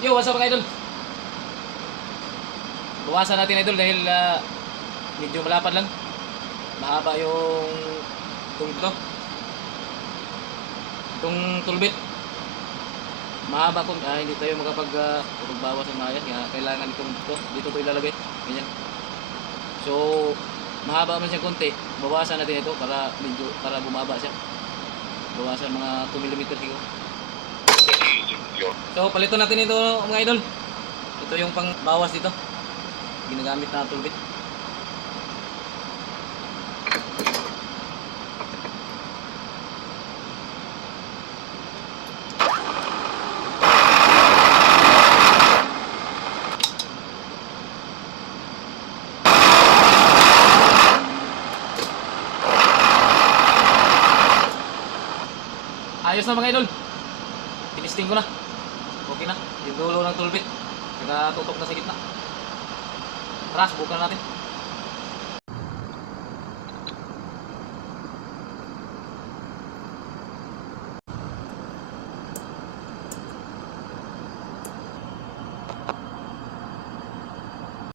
Yo, what's up mga idol? Bawasan natin idol dahil medyo malapad lang. Mahaba yung to. Itong tulbit. Mahaba kung hindi tayo makapagbawas ng maayos. Kailangan itong dito ito ilalagay. Ganyan. So, mahaba man siya konti. Bawasan natin ito para bumaba siya. Bawasan mga 2 mm siguro. So, palitan natin ito mga idol. Ito yung pangbawas dito. Ginagamit na tulbit. Ayos na mga idol. Tinisting ko na. Okay na. Yung dulo ng tulbit. Nakatutok na sa gitna. Tara, subukan natin.